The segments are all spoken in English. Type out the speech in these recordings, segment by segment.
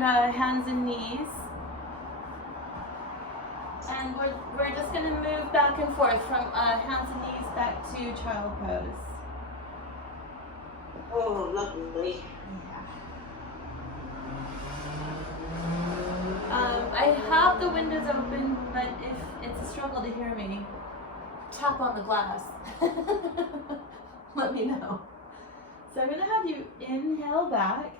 on hands and knees. And we're just going to move back and forth from hands and knees back to child pose. Oh, lovely. I have the windows open, but if it's a struggle to hear me, tap on the glass. Let me know. So I'm going to have you inhale back,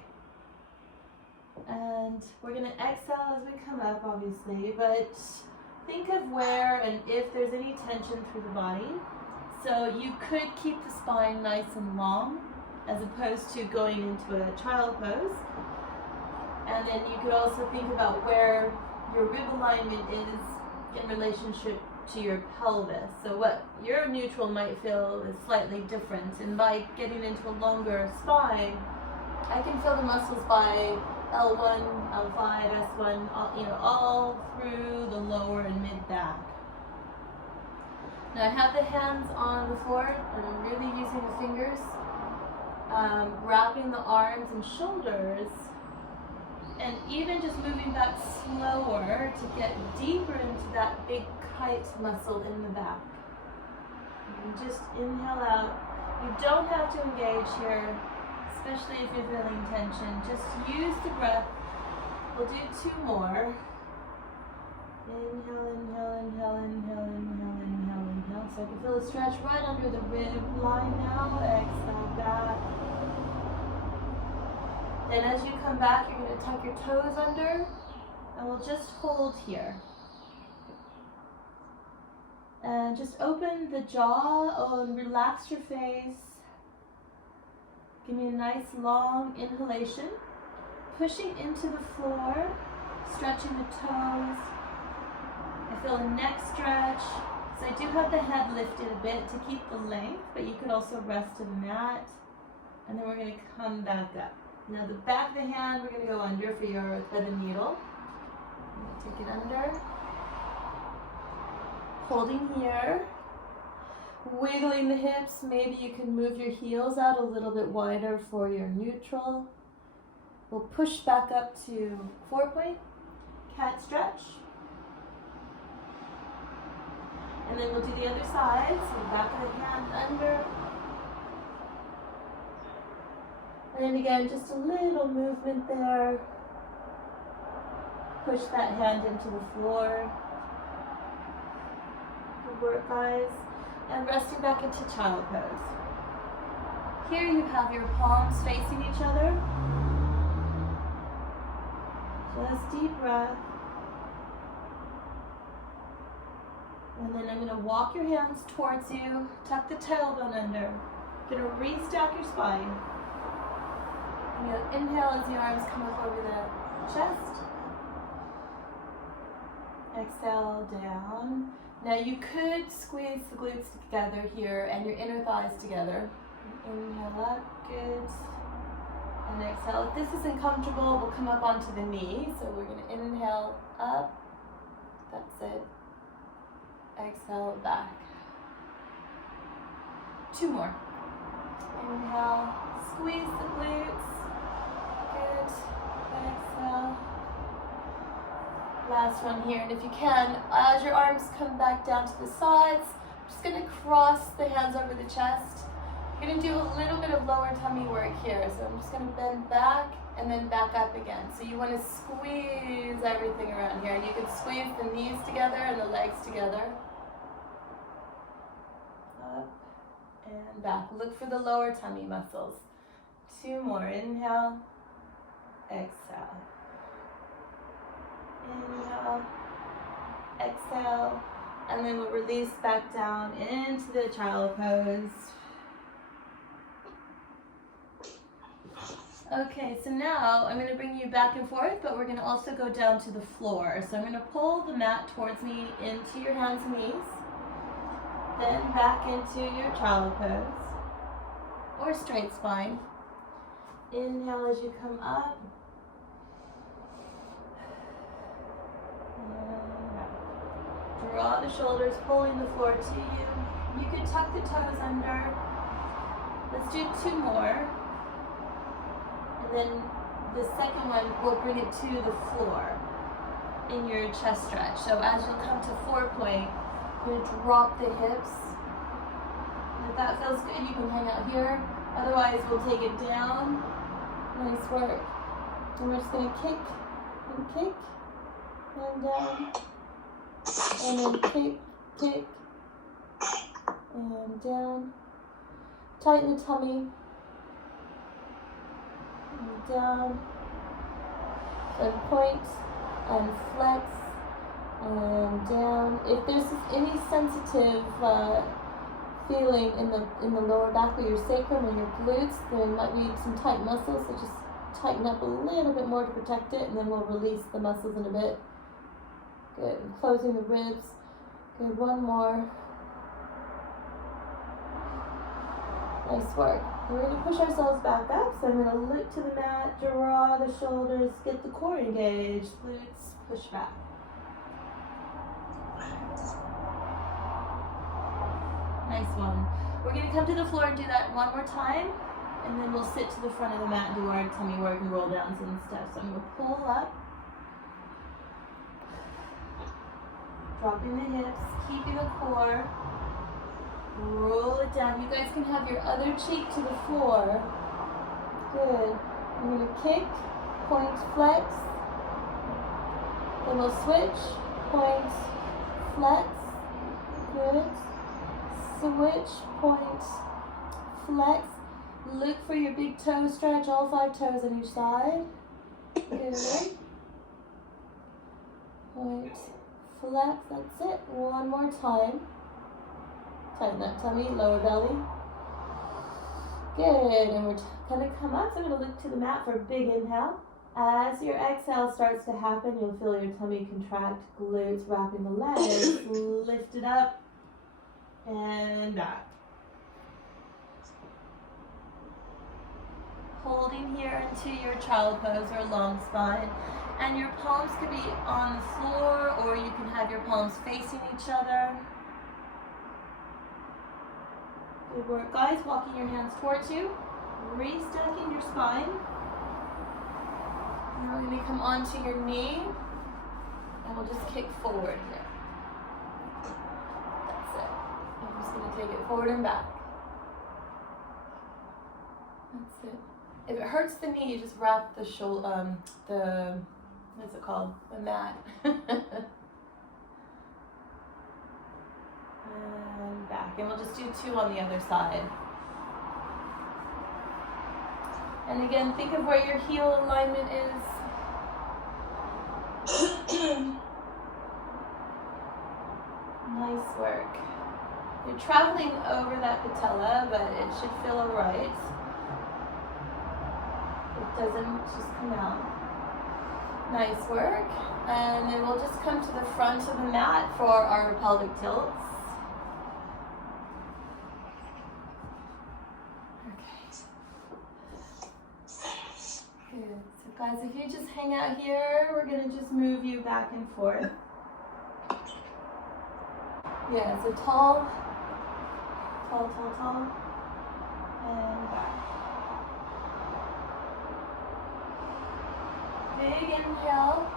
and we're going to exhale as we come up, obviously, but think of where and if there's any tension through the body. So you could keep the spine nice and long as opposed to going into a child pose. And then you could also think about where your rib alignment is in relationship to your pelvis. So what your neutral might feel is slightly different. And by getting into a longer spine, I can feel the muscles by L1, L5, S1, all through the lower and mid back. Now I have the hands on the floor, and I'm really using the fingers, wrapping the arms and shoulders, and even just moving back slower to get deeper into that big kite muscle in the back. And just inhale out. You don't have to engage here, especially if you're feeling tension. Just use the breath. We'll do 2 more. Inhale, inhale, inhale, inhale, inhale, inhale, inhale. So I can feel a stretch right under the rib line now. Exhale back. Then as you come back, you're going to tuck your toes under, and we'll just hold here. And just open the jaw and relax your face. Give me a nice long inhalation. Pushing into the floor, stretching the toes. I feel a neck stretch. So I do have the head lifted a bit to keep the length, but you could also rest to the mat. And then we're going to come back up. Now the back of the hand, we're going to go under for your thread and needle. Take it under. Holding here. Wiggling the hips. Maybe you can move your heels out a little bit wider for your neutral. We'll push back up to 4-point. Cat stretch. And then we'll do the other side. So the back of the hand under. And then again, just a little movement there. Push that hand into the floor. Good work, guys. And resting back into child pose. Here you have your palms facing each other. Just deep breath. And then I'm going to walk your hands towards you. Tuck the tailbone under. You're going to restack your spine. And you'll inhale as the arms come up over the chest. Exhale down. Now you could squeeze the glutes together here and your inner thighs together. Inhale up, good. And exhale. If this isn't comfortable, we'll come up onto the knee. So we're going to inhale up. That's it. Exhale back. 2 more. Inhale, squeeze the glutes. Good. Exhale. Last one here. And if you can, as your arms come back down to the sides, I'm just going to cross the hands over the chest. You're going to do a little bit of lower tummy work here. So I'm just going to bend back and then back up again. So you want to squeeze everything around here. You can squeeze the knees together and the legs together. Up and back. Look for the lower tummy muscles. 2 more. Inhale. Exhale. Inhale. Exhale. And then we'll release back down into the child pose. Okay, so now I'm going to bring you back and forth, but we're going to also go down to the floor. So I'm going to pull the mat towards me into your hands and knees. Then back into your child pose. Or straight spine. Inhale as you come up. Draw the shoulders, pulling the floor to you. You can tuck the toes under. Let's do 2 more. And then the second one will bring it to the floor in your chest stretch. So as you'll come to 4-point, you're going to drop the hips. And if that feels good, you can hang out here. Otherwise, we'll take it down. Nice work. And we're just going to kick and kick and down. And then kick, kick, and down. Tighten the tummy. And down. And point and flex and down. If there's any sensitive feeling in the lower back of your sacrum and your glutes, there might be some tight muscles, so just tighten up a little bit more to protect it, and then we'll release the muscles in a bit. Good. And closing the ribs. Good. One more. Nice work. We're going to push ourselves back up, so I'm going to look to the mat, draw the shoulders, get the core engaged, glutes, push back. Nice one. We're going to come to the floor and do that one more time, and then we'll sit to the front of the mat and do our tummy work and roll downs and stuff. So I'm going to pull up, dropping the hips, keeping the core. Roll it down. You guys can have your other cheek to the floor. Good. I'm going to kick, point, flex. Then we'll switch, point, flex. Good. Switch, point, flex. Look for your big toe stretch, all 5 toes on each side. Good. Point, flex. That's it. One more time. Tighten that tummy, lower belly. Good, and we're going to come up, so I'm going to look to the mat for a big inhale. As your exhale starts to happen, you'll feel your tummy contract, glutes wrapping the legs, lift it up, and back. Holding here into your child pose or long spine, and your palms could be on the floor, or you can have your palms facing each other. Good work, guys. Walking your hands towards you, restacking your spine. Now we're going to come onto your knee, and we'll just kick forward here. That's it. I'm just going to take it forward and back. That's it. If it hurts the knee, you just wrap the shoulder, what's it called? The mat. And back, and we'll just do 2 on the other side. And again, think of where your heel alignment is. Nice work. You're traveling over that patella, but it should feel alright. It doesn't just come out. Nice work. And then we'll just come to the front of the mat for our pelvic tilts. Good. So guys, if you just hang out here, we're going to just move you back and forth. Yeah, so tall, tall, tall, tall, and back. Big inhale,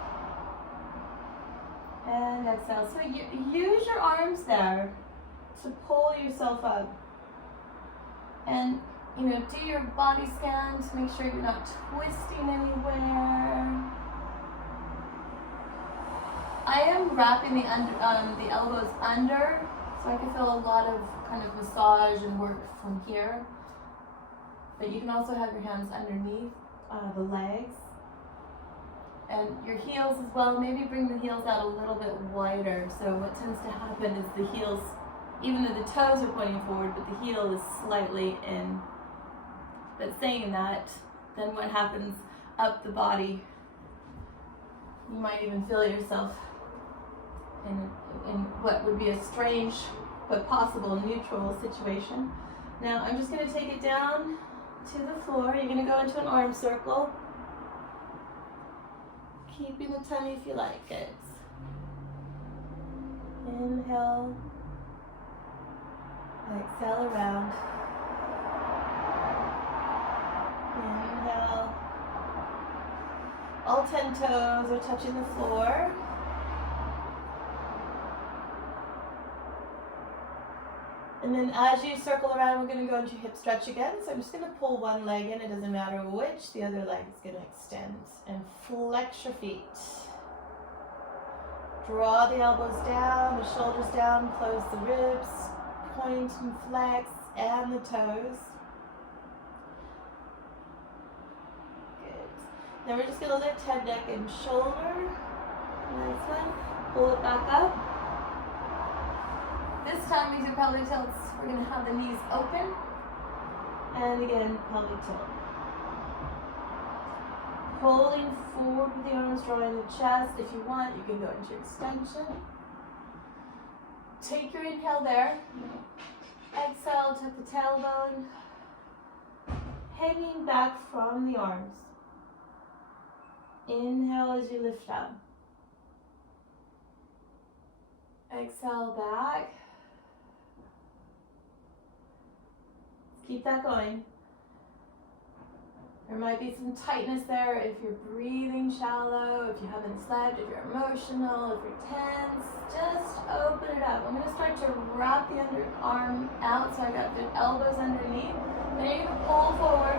and exhale. So you use your arms there to pull yourself up. And do your body scan to make sure you're not twisting anywhere. I am wrapping the elbows under, so I can feel a lot of kind of massage and work from here. But you can also have your hands underneath the legs. And your heels as well, maybe bring the heels out a little bit wider. So what tends to happen is the heels, even though the toes are pointing forward, but the heel is slightly in. But saying that, then what happens up the body, you might even feel yourself in what would be a strange but possible neutral situation. Now I'm just going to take it down to the floor. You're going to go into an arm circle, keeping the tummy if you like it. Inhale, exhale around. Inhale, All 10 toes are touching the floor. And then as you circle around, we're going to go into hip stretch again. So I'm just going to pull one leg in. It doesn't matter which. The other leg is going to extend. And flex your feet. Draw the elbows down, the shoulders down, close the ribs. Point and flex, and the toes. Good. Then we're just going to lift head, neck, and shoulder. Nice one. Pull it back up. This time we do pelvic tilts. We're going to have the knees open. And again, pelvic tilt. Holding forward with the arms, drawing the chest. If you want, you can go into extension. Take your inhale there. Exhale, tuck the tailbone. Hanging back from the arms. Inhale as you lift up. Exhale back. Keep that going. There might be some tightness there if you're breathing shallow, if you haven't slept, if you're emotional, if you're tense. Just open it up. I'm going to start to wrap the underarm out so I got the elbows underneath. Then you're going to pull forward.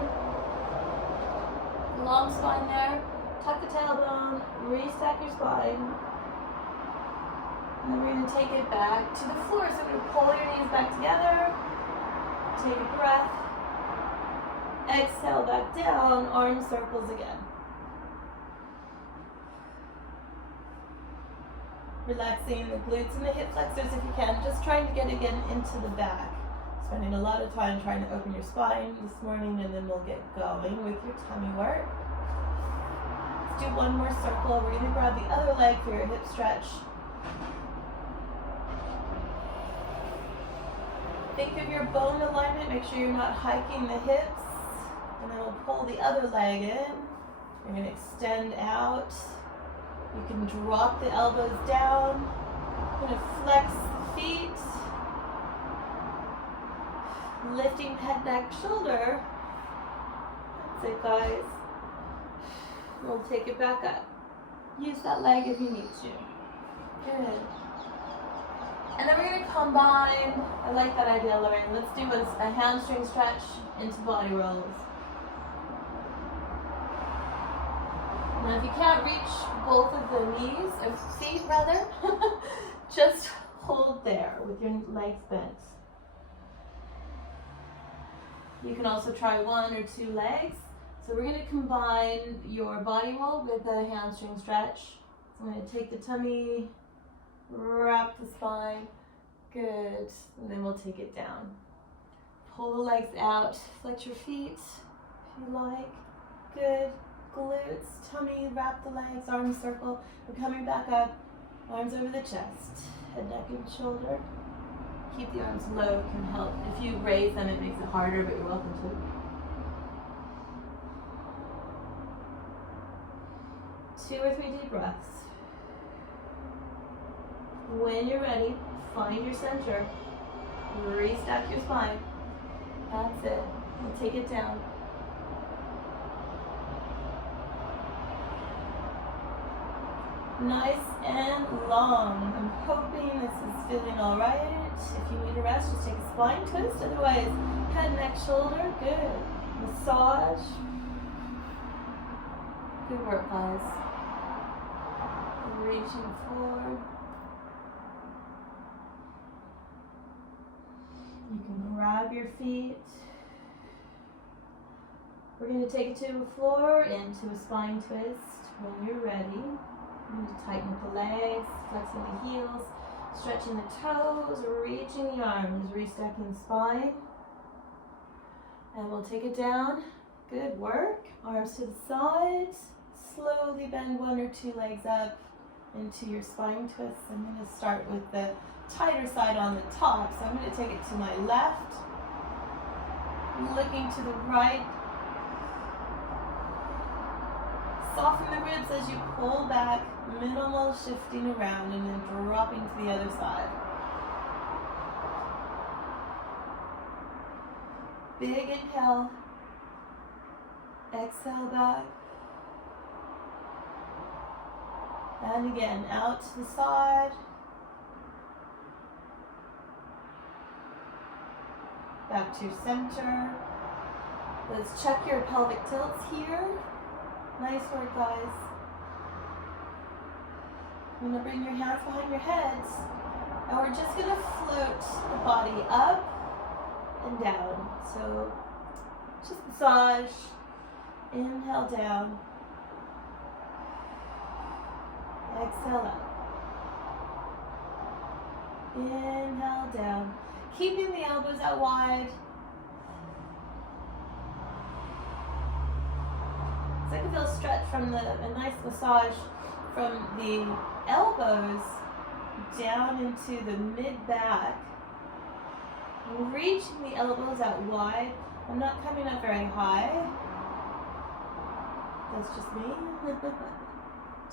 Long spine there. Tuck the tailbone. Restack your spine. And then we're going to take it back to the floor. So we're going to pull your knees back together. Take a breath. Exhale back down, arm circles again. Relaxing the glutes and the hip flexors if you can. Just trying to get again into the back. Spending a lot of time trying to open your spine this morning, and then we'll get going with your tummy work. Let's do one more circle. We're going to grab the other leg for your hip stretch. Think of your bone alignment. Make sure you're not hiking the hips. And then we'll pull the other leg in. You're going to extend out. You can drop the elbows down. You're going to flex the feet. Lifting head, neck, shoulder. That's it, guys. We'll take it back up. Use that leg if you need to. Good. And then we're going to combine, I like that idea, Lorraine. Let's do a hamstring stretch into body rolls. Now if you can't reach both of the knees, or feet rather, just hold there with your legs bent. You can also try one or two legs. So we're going to combine your body roll with a hamstring stretch. So I'm going to take the tummy, wrap the spine, good, and then we'll take it down. Pull the legs out, flex your feet if you like, good. Glutes, tummy, wrap the legs, arms circle. We're coming back up, arms over the chest, head, neck, and shoulder. Keep the arms low, can help. If you raise them, it makes it harder, but you're welcome to. 2 or 3 deep breaths. When you're ready, find your center. Restack your spine. That's it. We'll take it down. Nice and long. I'm hoping this is feeling all right. If you need a rest, just take a spine twist. Otherwise, head, neck, shoulder. Good. Massage. Good work, guys. Reaching forward. You can grab your feet. We're going to take it to the floor into a spine twist. When you're ready, I'm going to tighten up the legs, flexing the heels, stretching the toes, reaching the arms, restacking the spine. And we'll take it down. Good work. Arms to the sides. Slowly bend 1 or 2 legs up into your spine twists. I'm going to start with the tighter side on the top. So I'm going to take it to my left, looking to the right. Soften the ribs as you pull back, minimal shifting around, and then dropping to the other side. Big inhale. Exhale back. And again, out to the side. Back to your center. Let's check your pelvic tilts here. Nice work, guys. You're going to bring your hands behind your heads. And we're just going to float the body up and down. So just massage. Inhale down. Exhale out. Inhale down. Keeping the elbows out wide. So I can feel a stretch from a nice massage from the elbows down into the mid-back. I'm reaching the elbows out wide. I'm not coming up very high. That's just me.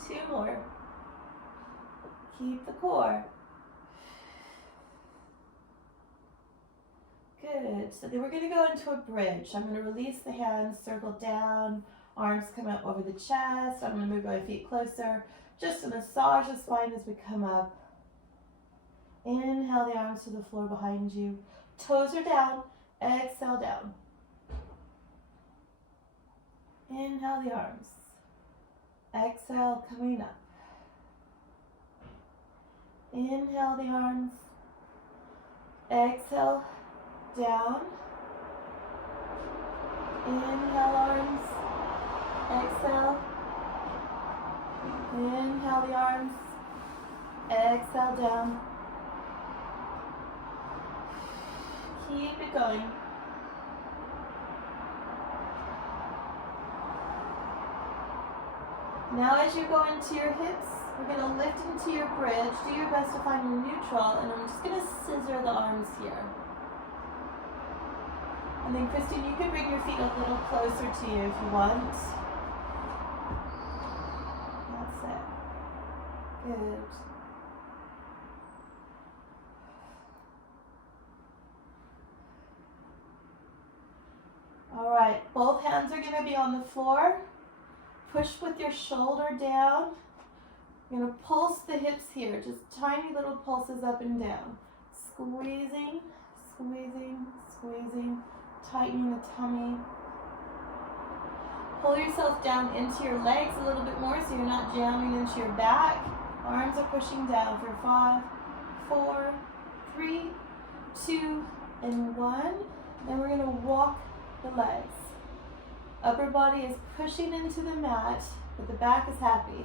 2 more. Keep the core. Good. So then we're going to go into a bridge. I'm going to release the hands, circle down, arms come up over the chest. I'm going to move my feet closer. Just to massage the spine as we come up. Inhale the arms to the floor behind you. Toes are down. Exhale down. Inhale the arms. Exhale coming up. Inhale the arms. Exhale down. Inhale arms. Exhale. Inhale the arms. Exhale down. Keep it going. Now as you go into your hips, we're going to lift into your bridge. Do your best to find your neutral, and I'm just going to scissor the arms here. And then Christine, you can bring your feet a little closer to you if you want. That's it. Good. All right, both hands are going to be on the floor. Push with your shoulder down. You're going to pulse the hips here, just tiny little pulses up and down. Squeezing, squeezing, squeezing, tightening the tummy. Pull yourself down into your legs a little bit more so you're not jamming into your back. Arms are pushing down for 5, 4, 3, 2, and 1. Then we're going to walk the legs. Upper body is pushing into the mat, but the back is happy.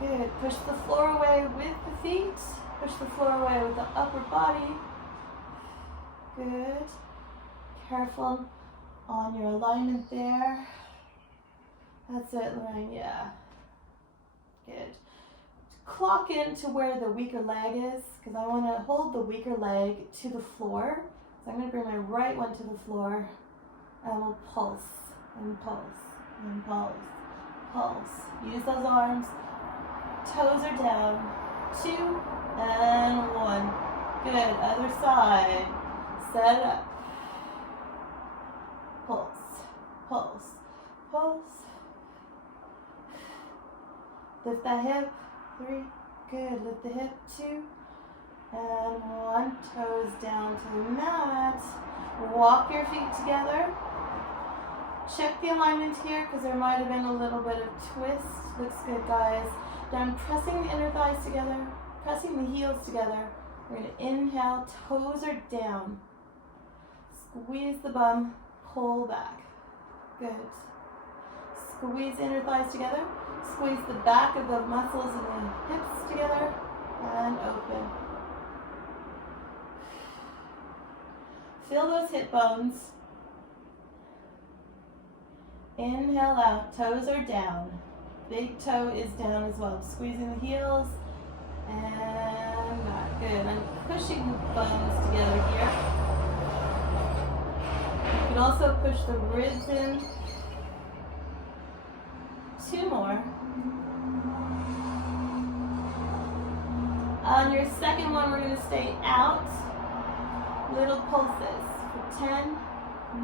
Good. Push the floor away with the feet. Push the floor away with the upper body. Good. Careful on your alignment there. That's it, Lorraine. Yeah. Good. Clock into where the weaker leg is, because I want to hold the weaker leg to the floor. So I'm going to bring my right one to the floor, and we'll pulse, and pulse, and pulse, pulse. Use those arms. Toes are down. 2 and 1. Good. Other side. Set up. Pulse, pulse, pulse. Lift that hip. 3. Good. Lift the hip. 2 and 1. Toes down to the mat. Walk your feet together. Check the alignment here because there might have been a little bit of twist. Looks good, guys. Now I'm pressing the inner thighs together, pressing the heels together. We're going to inhale, toes are down. Squeeze the bum, pull back. Good. Squeeze the inner thighs together. Squeeze the back of the muscles and the hips together. And open. Feel those hip bones. Inhale out, toes are down. Big toe is down as well. Squeezing the heels and back. Good. I'm pushing the bones together here. You can also push the ribs in. 2 more. On your second one, we're going to stay out. Little pulses for 10,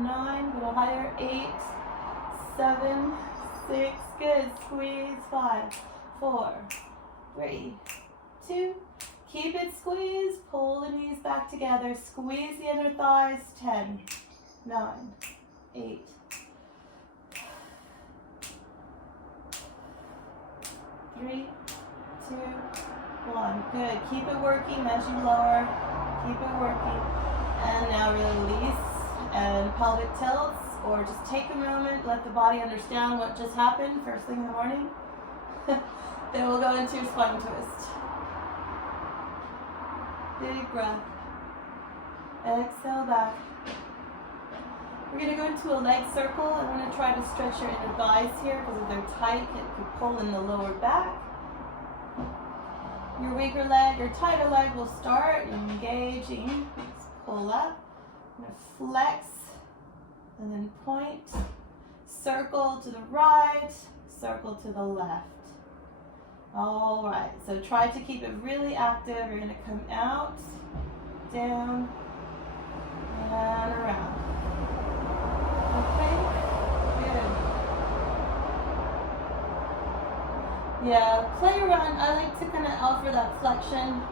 9, a little higher, 8, 7, 6, good. Squeeze, 5, 4, 3, 2. Keep it squeezed. Pull the knees back together. Squeeze the inner thighs. 10, 9, 8, 3, 2, 1. Good. Keep it working as you lower. Keep it working. And now release and pelvic tilts, or just take a moment, let the body understand what just happened first thing in the morning. Then we'll go into your spine twist. Big breath. Exhale back. We're going to go into a leg circle. I'm going to try to stretch your inner thighs here because if they're tight, it could pull in the lower back. Your weaker leg, your tighter leg will start engaging. Just pull up. I'm going to flex and then point. Circle to the right, circle to the left. All right, so try to keep it really active. You're going to come out, down, and around. Okay, good. Yeah, play around. I like to kind of offer that flexion.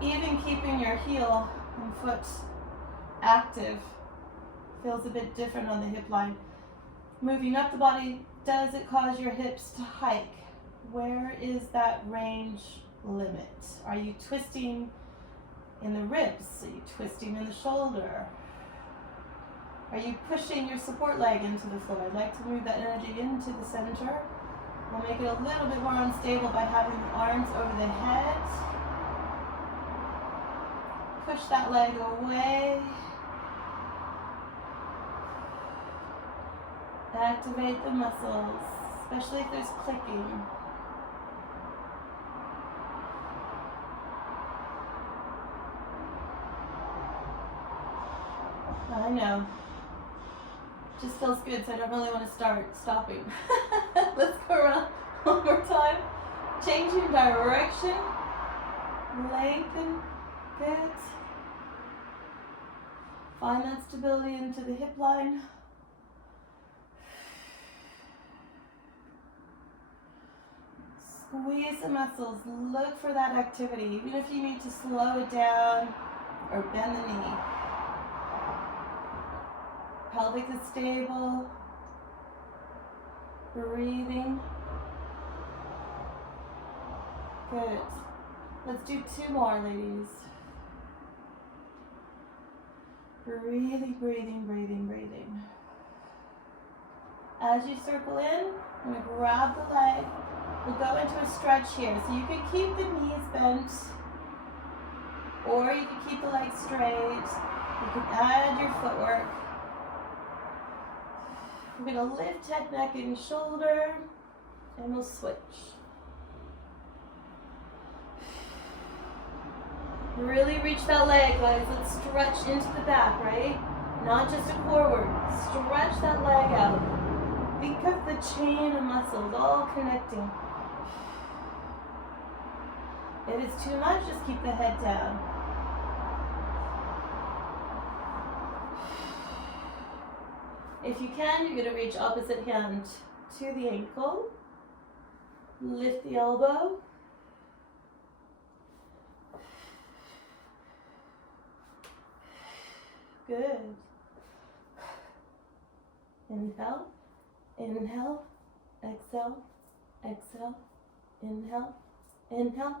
Even keeping your heel and foot active feels a bit different on the hip line. Moving up the body, does it cause your hips to hike? Where is that range limit? Are you twisting in the ribs? Are you twisting in the shoulder? Are you pushing your support leg into the floor? I'd like to move that energy into the center. We'll make it a little bit more unstable by having the arms over the head. Push that leg away. Activate the muscles, especially if there's clicking. I know. Just feels good, so I don't really want to start stopping. Let's go around one more time. Changing direction. Lengthen. Good. Find that stability into the hip line. Squeeze the muscles. Look for that activity, even if you need to slow it down or bend the knee. Pelvic is stable. Breathing. Good. Let's do 2 more, ladies. Breathing, breathing, breathing, breathing. As you circle in, I'm going to grab the leg. We'll go into a stretch here. So you can keep the knees bent, or you can keep the legs straight. You can add your footwork. We're going to lift head, neck, and shoulder, and we'll switch. Really reach that leg, guys. Let's stretch into the back, right? Not just a forward. Stretch that leg out. Think of the chain of muscles all connecting. If it's too much, just keep the head down. If you can, you're going to reach opposite hand to the ankle. Lift the elbow. Good. Inhale, inhale, exhale, exhale, inhale, inhale.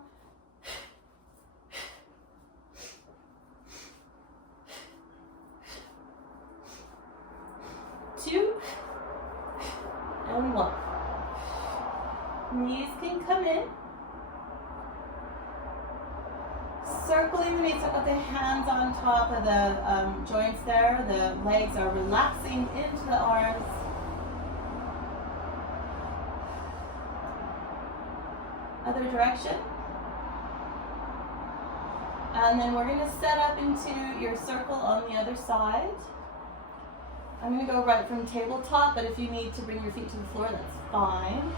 Two and 1. Knees can come in. Circling the knees, so I've got the hands on top of the joints there. The legs are relaxing into the arms. Other direction. And then we're going to set up into your circle on the other side. I'm going to go right from tabletop, but if you need to bring your feet to the floor, that's fine.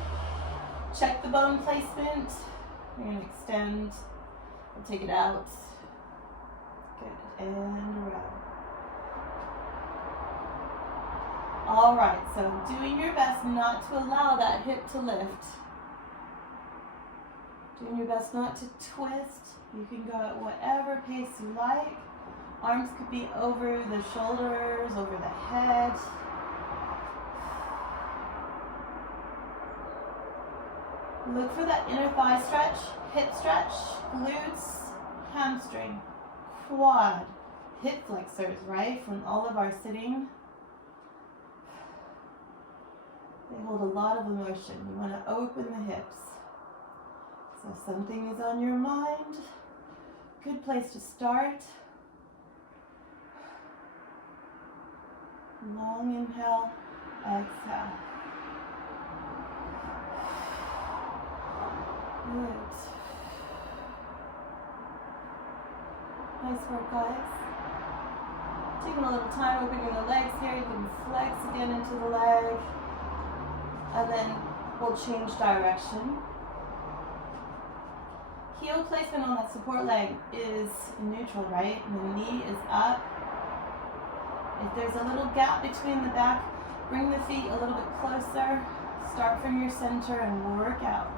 Check the bone placement. You're going to extend. We'll take it out. Good. And around. All right, so doing your best not to allow that hip to lift. Doing your best not to twist. You can go at whatever pace you like. Arms could be over the shoulders, over the head. Look for that inner thigh stretch, hip stretch, glutes, hamstring, quad, hip flexors, right? From all of our sitting. They hold a lot of emotion. You want to open the hips. So if something is on your mind, good place to start. Long inhale, exhale. Good. Nice work, guys. Taking a little time opening the legs here. You can flex again into the leg. And then we'll change direction. Heel placement on that support leg is neutral, right? And the knee is up. If there's a little gap between the back, bring the feet a little bit closer. Start from your center and work out.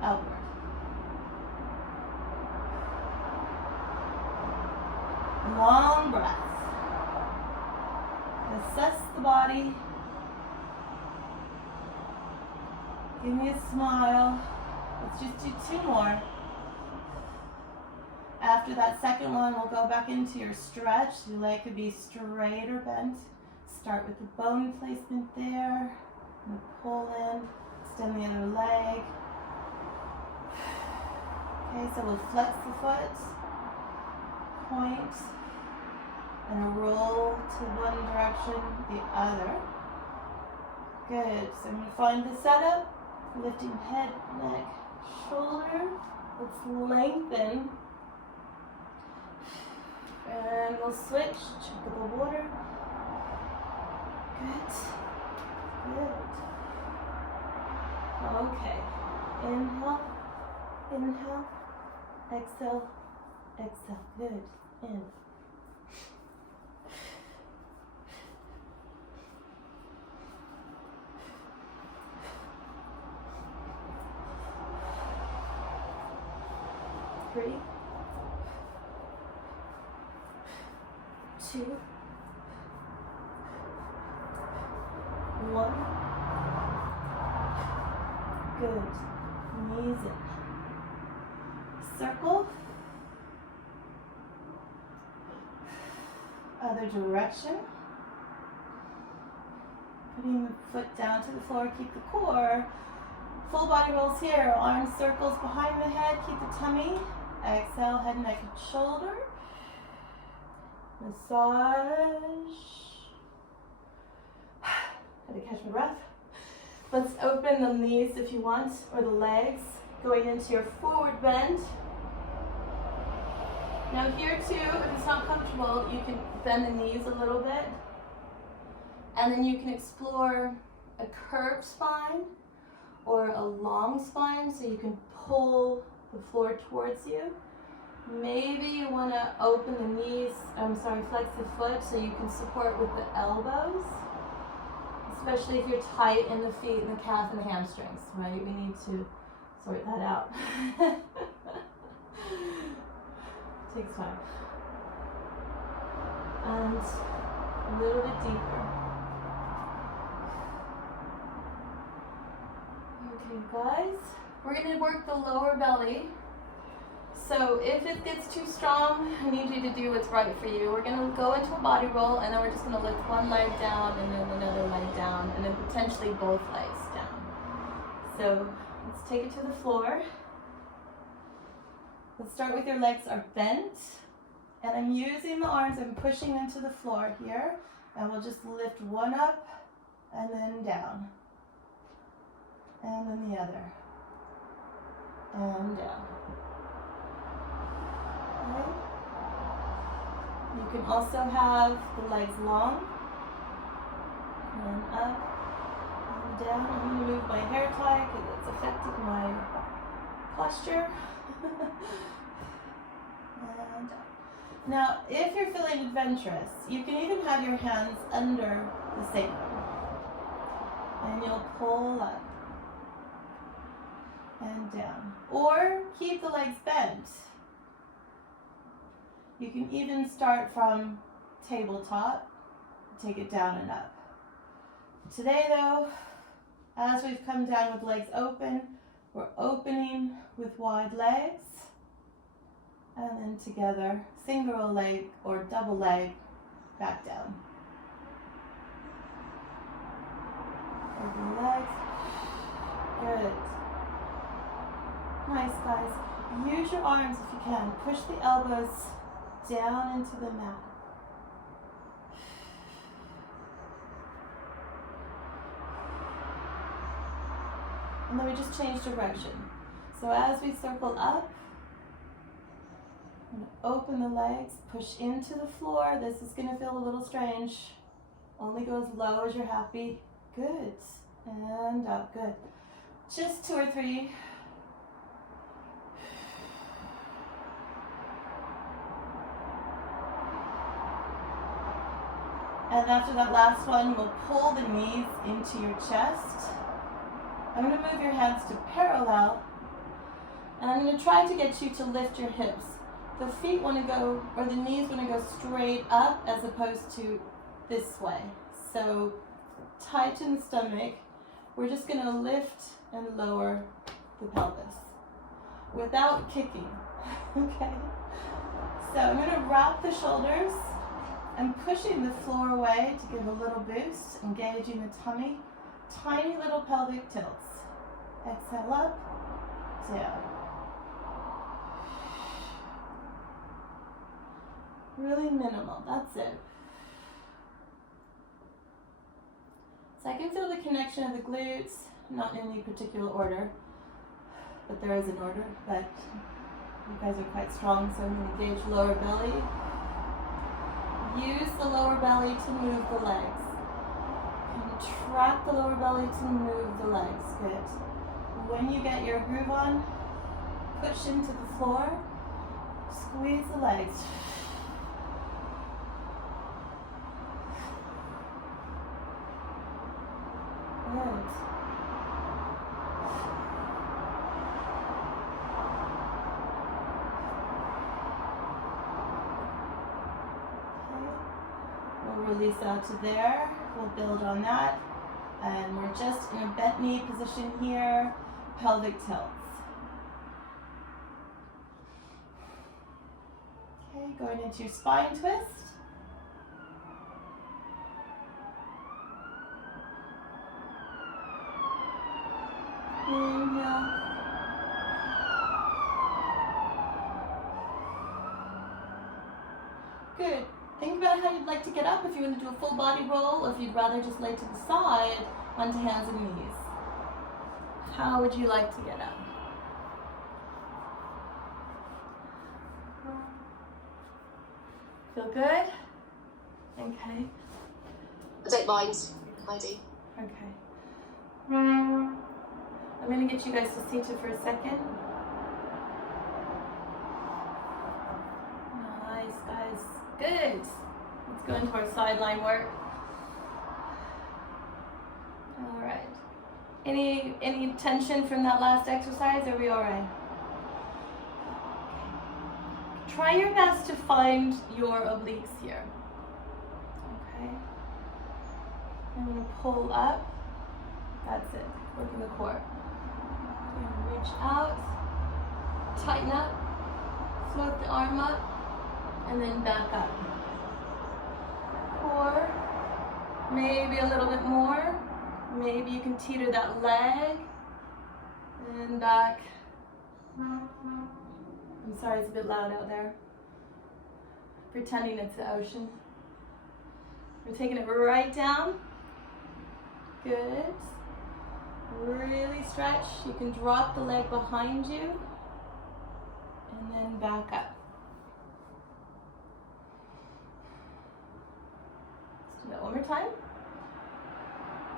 Outward. Long breath. Assess the body. Give me a smile. Let's just do 2 more. After that second one, we'll go back into your stretch. Your leg could be straight or bent. Start with the bone placement there. And pull in. Extend the other leg. Okay, so we'll flex the foot. Point. And roll to one direction, the other. Good. So I'm going to find the setup. Lifting head, neck, shoulder. Let's lengthen. And we'll switch. Check the water. Good. Good. Okay. Inhale. Inhale. Exhale. Exhale. Good. In. Three, 2, 1. Good. Knees in. Circle. Other direction. Putting the foot down to the floor. Keep the core. Full body rolls here. Arms circles behind the head. Keep the tummy. Exhale, head, neck, and shoulder. Massage. Had to catch my breath. Let's open the knees if you want, or the legs, going into your forward bend. Now here too, if it's not comfortable, you can bend the knees a little bit. And then you can explore a curved spine or a long spine, so you can pull the floor towards you. Maybe you want to open the knees, flex the foot so you can support with the elbows, especially if you're tight in the feet and the calf and the hamstrings, right? We need to sort that out. Takes time. And a little bit deeper. Okay, guys. We're going to work the lower belly. So if it gets too strong, I need you to do what's right for you. We're going to go into a body roll, and then we're just going to lift one leg down and then another leg down, and then potentially both legs down. So let's take it to the floor. Let's start with your legs are bent, and I'm using the arms, I'm pushing them to the floor here, and we'll just lift one up and then down, and then the other. And down. Okay. You can also have the legs long, and up, and down. I'm going to move my hair tie because it's affected my posture. And down. Now, if you're feeling adventurous, you can even have your hands under the sacrum. And you'll pull up and down. Or keep the legs bent. You can even start from tabletop, take it down and up. Today though, as we've come down with legs open, we're opening with wide legs, and then together, single leg or double leg, back down. Open the legs. Good. Nice, guys. Use your arms if you can. Push the elbows down into the mat. And then we just change direction. So as we circle up, open the legs, push into the floor. This is going to feel a little strange. Only go as low as you're happy. Good. And up. Good. Just 2 or 3. And after that last one, we'll pull the knees into your chest. I'm going to move your hands to parallel, and I'm going to try to get you to lift your hips. The feet want to go, or the knees want to go straight up as opposed to this way. So tighten the stomach. We're just going to lift and lower the pelvis without kicking. Okay? So I'm going to wrap the shoulders. I'm pushing the floor away to give a little boost, engaging the tummy. Tiny little pelvic tilts. Exhale up, down. Really minimal, that's it. So I can feel the connection of the glutes, not in any particular order, but there is an order, but you guys are quite strong, so I'm going to engage lower belly. Use the lower belly to move the legs. Contract the lower belly to move the legs. Good. When you get your groove on, push into the floor, squeeze the legs. Good. Release out to there. We'll build on that. And we're just in a bent knee position here. Pelvic tilts. Okay, going into your spine twist. Inhale. Good. Think about how you'd like to get up, if you want to do a full body roll, or if you'd rather just lay to the side onto hands and knees. How would you like to get up? Feel good? Okay. I don't mind. I do. Okay. I'm going to get you guys to seated for a second. Nice, guys. Good. Let's go into our sideline work. All right. Any tension from that last exercise? Are we all right? Try your best to find your obliques here. Okay. I'm going to pull up. That's it. Working the core. Reach out. Tighten up. Float the arm up. And then back up. Core. Maybe a little bit more. Maybe you can teeter that leg. And back. I'm sorry, it's a bit loud out there. Pretending it's the ocean. We're taking it right down. Good. Really stretch. You can drop the leg behind you. And then back up. Let's do that one more time.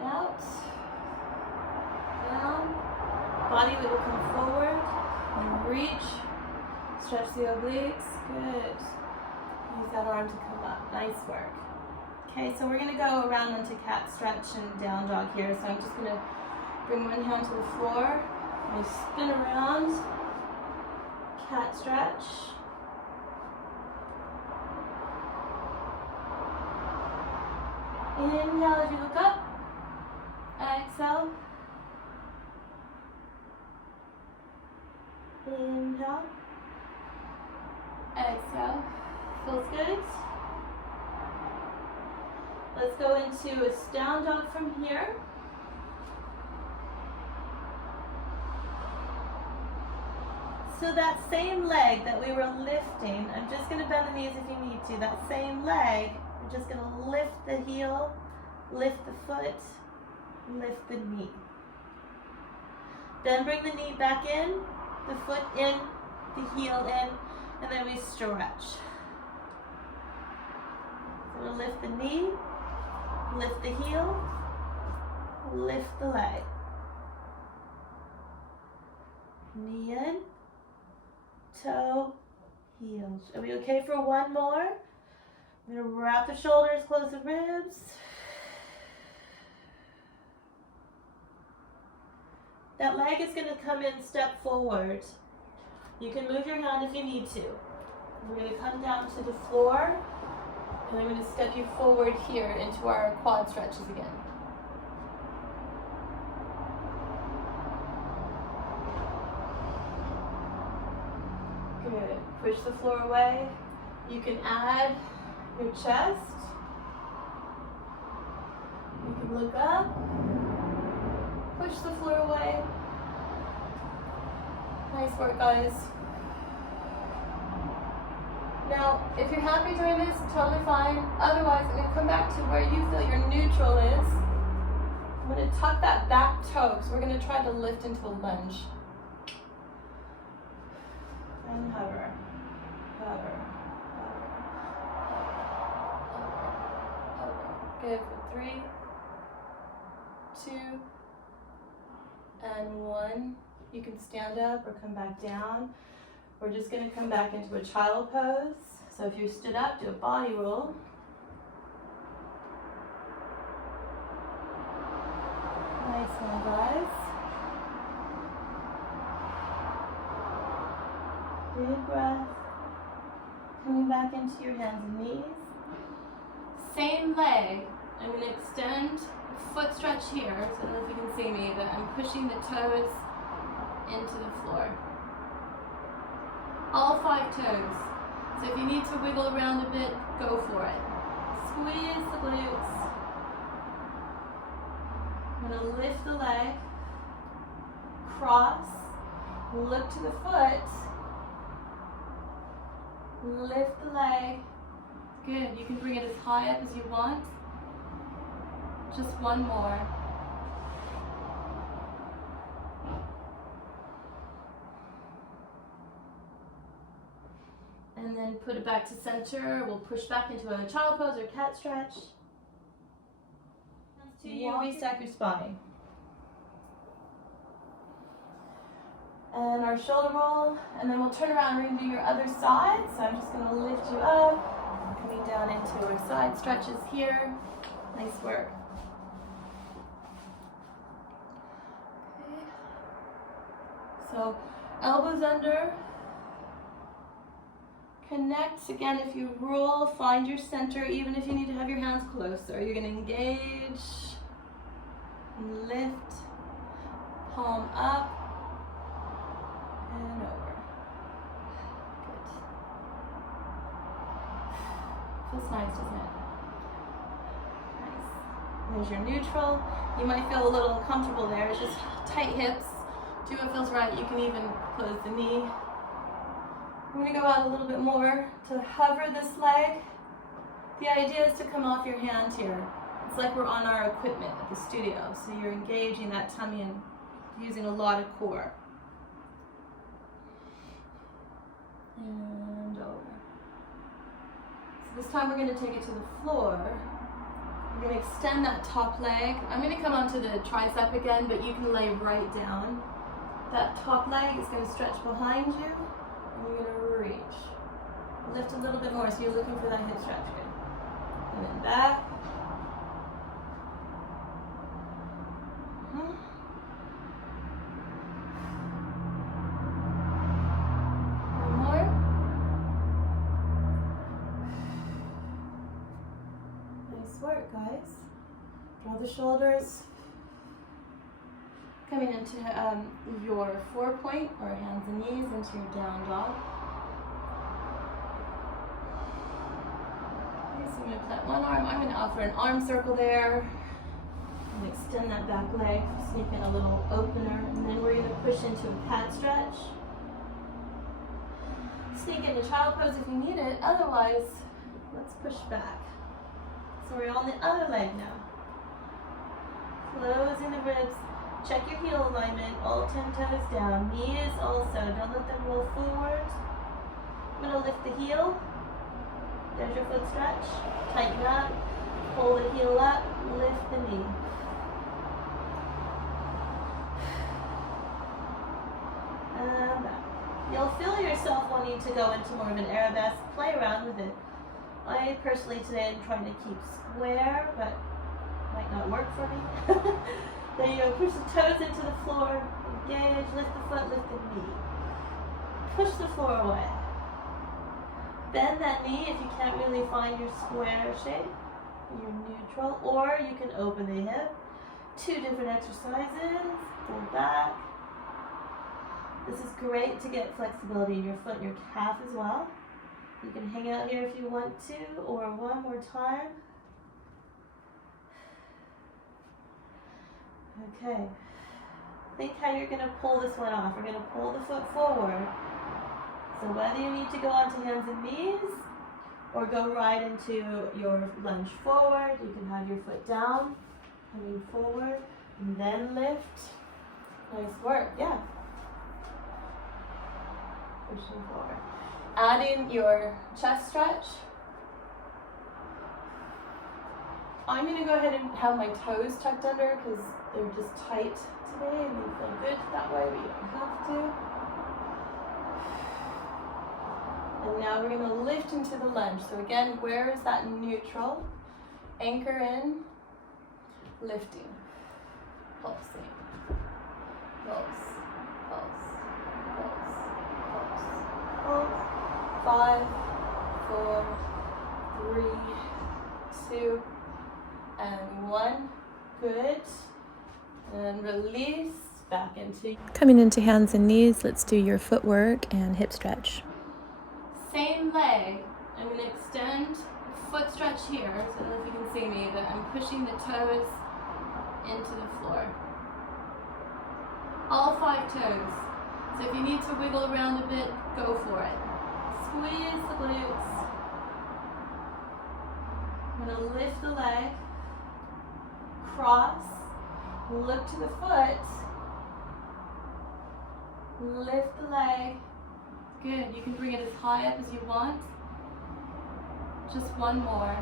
Out. Down. Body weight will come forward. And reach. Stretch the obliques. Good. Use that arm to come up. Nice work. Okay, so we're going to go around into cat stretch and down dog here. So I'm just going to bring one hand to the floor. And spin around. Cat stretch. Inhale as you look up. Exhale. Inhale. Exhale. Feels good. Let's go into a down dog from here. So that same leg that we were lifting, I'm just going to bend the knees if you need to. That same leg, we're just going to lift the heel, lift the foot, lift the knee. Then bring the knee back in, the foot in, the heel in, and then we stretch. So we'll lift the knee, lift the heel, lift the leg. Knee in, toe, heel. Are we okay for one more? I'm going to wrap the shoulders, close the ribs. That leg is going to come in, step forward. You can move your hand if you need to. We're going to come down to the floor, and I'm going to step you forward here into our quad stretches again. Good. Push the floor away. You can add your chest. You can look up. Push the floor away. Nice work, guys. Now, if you're happy doing this, totally fine. Otherwise, I'm going to come back to where you feel your neutral is. I'm going to tuck that back toe, so we're going to try to lift into a lunge. And hover, hover, hover, hover. Good for 3, 2, and 1. You can stand up or come back down. We're just going to come back into a child pose. So if you stood up, do a body roll. Nice one, guys. Big breath. Coming back into your hands and knees. Same leg. I'm going to extend foot stretch here. So I don't know if you can see me, but I'm pushing the toes into the floor. All 5 toes. So if you need to wiggle around a bit, go for it. Squeeze the glutes. I'm going to lift the leg, cross, look to the foot, lift the leg. Good. You can bring it as high up as you want. Just one more. And then put it back to center. We'll push back into a child pose or cat stretch. To you, restack your spine. And our shoulder roll, and then we'll turn around and do your other side. So I'm just going to lift you up, coming down into our side stretches here. Nice work. Okay. So elbows under. Connect again. If you roll, find your center, even if you need to have your hands closer. You're going to engage, lift, palm up, and over. Good. Feels nice, doesn't it? Nice. There's your neutral. You might feel a little uncomfortable there. It's just tight hips. Do what feels right. You can even close the knee. I'm going to go out a little bit more to hover this leg. The idea is to come off your hand here. It's like we're on our equipment at the studio. So you're engaging that tummy and using a lot of core. And over. So this time we're going to take it to the floor. We're going to extend that top leg. I'm going to come onto the tricep again, but you can lay right down. That top leg is going to stretch behind you. And you're going to reach. Lift a little bit more, so you're looking for that hip stretch. Good. And then back. One more. Nice work, guys. Draw the shoulders. Coming into your 4-point or hands and knees into your down dog. Okay, so I'm going to plant one arm. I'm going to offer an arm circle there. And extend that back leg. Sneak in a little opener. And then we're going to push into a cat stretch. Sneak into child pose if you need it. Otherwise, let's push back. So we're on the other leg now. Closing the ribs. Check your heel alignment, all 10 toes down. Knees also, don't let them roll forward. I'm going to lift the heel. There's your foot stretch. Tighten up, pull the heel up, lift the knee. And back. You'll feel yourself wanting to go into more of an arabesque, play around with it. I personally today am trying to keep square, but might not work for me. There you go, push the toes into the floor, engage, lift the foot, lift the knee. Push the floor away. Bend that knee if you can't really find your square shape, your neutral, or you can open the hip. 2 different exercises, pull back. This is great to get flexibility in your foot and your calf as well. You can hang out here if you want to, or one more time. Okay, think how you're going to pull this one off. We're going to pull the foot forward. So whether you need to go onto hands and knees or go right into your lunge forward, you can have your foot down, coming forward, and then lift. Nice work, yeah. Pushing forward. Adding your chest stretch. I'm going to go ahead and have my toes tucked under because they're just tight today and they feel good that way, but you don't have to. And now we're going to lift into the lunge. So again, where is that neutral? Anchor in, lifting, pulsing, pulse, pulse, pulse, pulse, pulse. 5, 4, 3, 2, and 1. Good. And release back into. Coming into hands and knees, let's do your footwork and hip stretch. Same leg. I'm going to extend foot stretch here. So I don't know if you can see me, but I'm pushing the toes into the floor. All 5 toes. So if you need to wiggle around a bit, go for it. Squeeze the glutes. I'm going to lift the leg. Cross. Look to the foot. Lift the leg. Good. You can bring it as high up as you want. Just one more.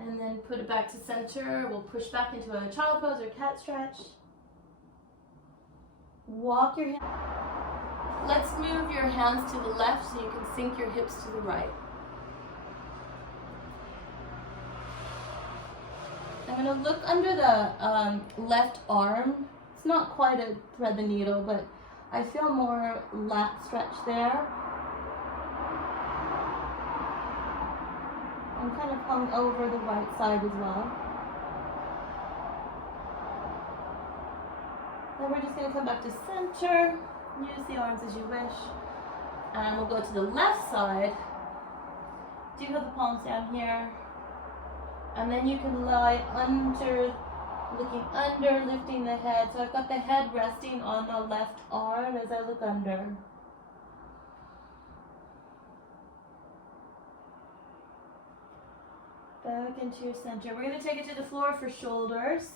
And then put it back to center. We'll push back into a child pose or cat stretch. Walk your hands. Let's move your hands to the left so you can sink your hips to the right. I'm going to look under the left arm. It's not quite a thread the needle, but I feel more lat stretch there. I'm kind of hung over the right side as well. Then we're just going to come back to center. Use the arms as you wish. And we'll go to the left side. Do have the palms down here. And then you can lie under, looking under, lifting the head. So I've got the head resting on the left arm as I look under. Back into your center. We're going to take it to the floor for shoulders.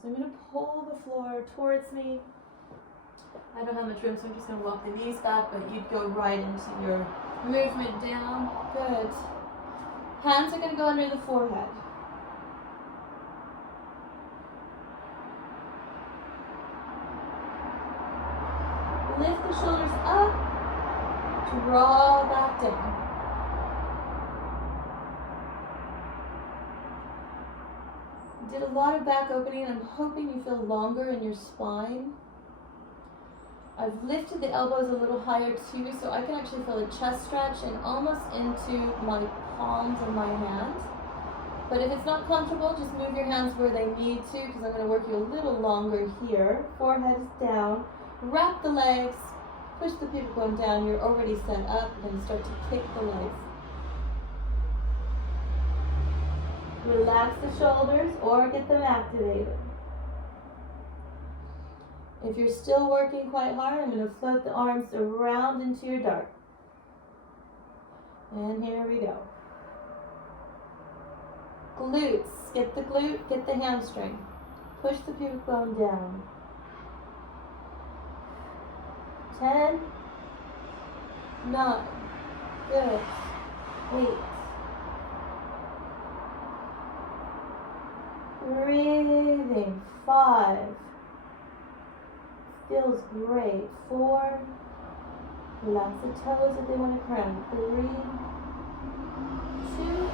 So I'm going to pull the floor towards me. I don't have much room, so I'm just going to walk the knees back, but you'd go right into your movement down. Good. Hands are going to go under the forehead. lift the shoulders up, draw back down. Did a lot of back opening. I'm hoping you feel longer in your spine. I've lifted the elbows a little higher too, so I can actually feel a chest stretch and almost into my palms of my hands. But if it's not comfortable, just move your hands where they need to, because I'm going to work you a little longer here. Forehead is down. Wrap the legs. Push the people going down. You're already set up. You're going to start to kick the legs. Relax the shoulders or get them activated. If you're still working quite hard, I'm going to float the arms around into your dart. And here we go. Glutes. Get the glute, get the hamstring. Push the pubic bone down. 10, 9, good, 8. Breathing, 5. Feels great. 4. Relax the toes if they want to cramp. 3, 2,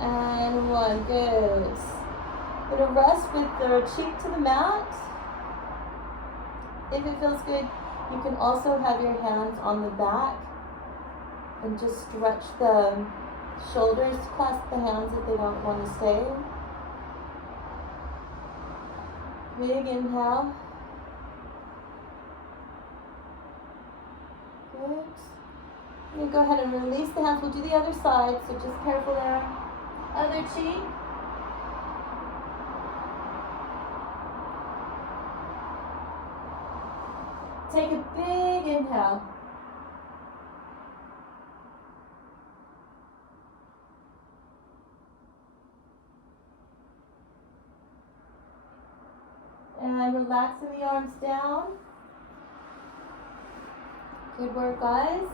and 1. Good. Going to rest with the cheek to the mat. If it feels good, you can also have your hands on the back and just stretch the shoulders, clasp the hands if they don't want to stay. Big inhale. Good. You go ahead and release the hands. We'll do the other side, so just careful there. Other cheek. Take a big inhale. And relaxing the arms down. Good work, guys.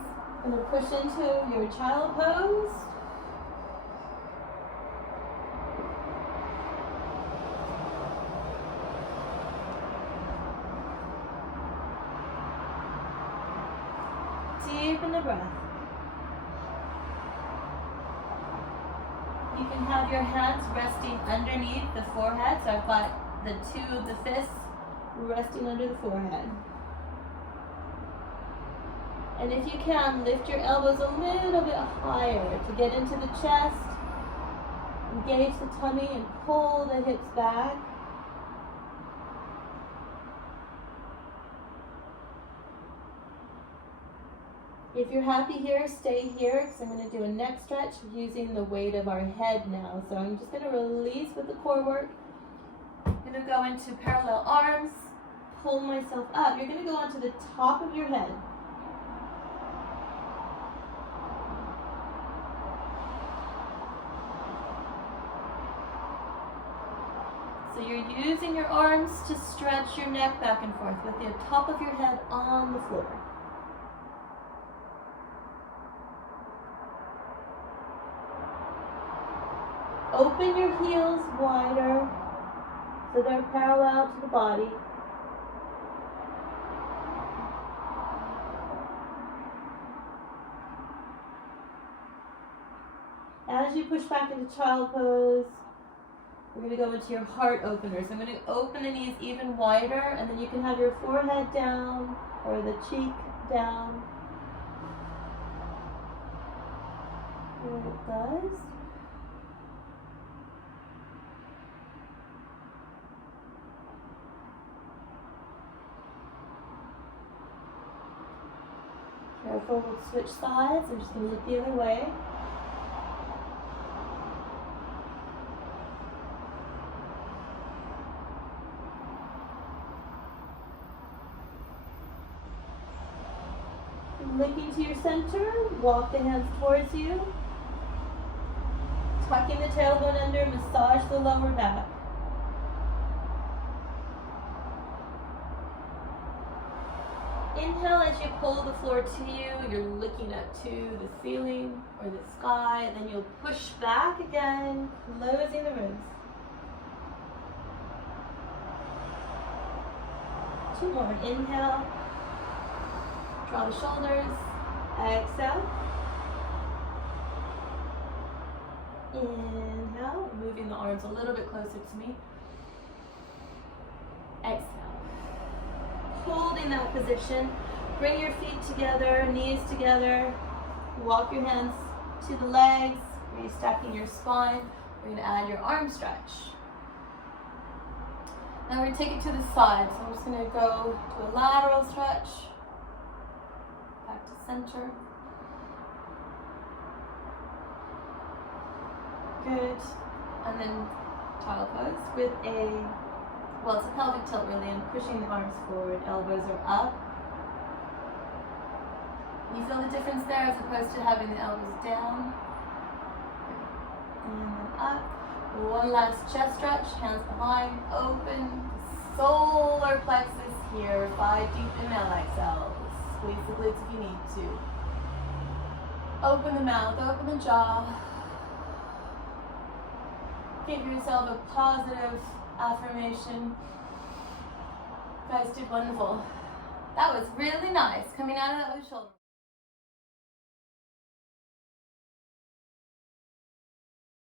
I'm going to push into your child pose. Deepen the breath. You can have your hands resting underneath the forehead. So I've got the 2 of the fists resting under the forehead. And if you can, lift your elbows a little bit higher to get into the chest. Engage the tummy and pull the hips back. If you're happy here, stay here, because I'm going to do a neck stretch using the weight of our head now. So I'm just going to release with the core work. I'm going to go into parallel arms, pull myself up. You're going to go onto the top of your head. So you're using your arms to stretch your neck back and forth with the top of your head on the floor. Open your heels wider so they're parallel to the body. As you push back into child pose, we're going to go into your heart openers. I'm going to open the knees even wider, and then you can have your forehead down or the cheek down. Here it goes. Careful, we'll switch sides. I'm just going to look the other way. Looking to your center, walk the hands towards you. Tucking the tailbone under, massage the lower back. Inhale as you pull the floor to you. You're looking up to the ceiling or the sky, and then you'll push back again, closing the ribs. 2 more. Inhale. Draw the shoulders. Exhale. Inhale, moving the arms a little bit closer to me. Exhale. Holding that position. Bring your feet together, knees together. Walk your hands to the legs. Restacking your spine. We're going to add your arm stretch. Now we're going to take it to the side. So I'm just going to go to a lateral stretch. Back to center. Good. And then child pose with it's a pelvic tilt really, and pushing the arms forward, elbows are up. You feel the difference there as opposed to having the elbows down. And then up. One last chest stretch, hands behind, open. Solar plexus here, 5 deep inhale exhales. Squeeze the glutes if you need to. Open the mouth, open the jaw. Give yourself a positive affirmation. You guys did wonderful. That was really nice coming out of that shoulder.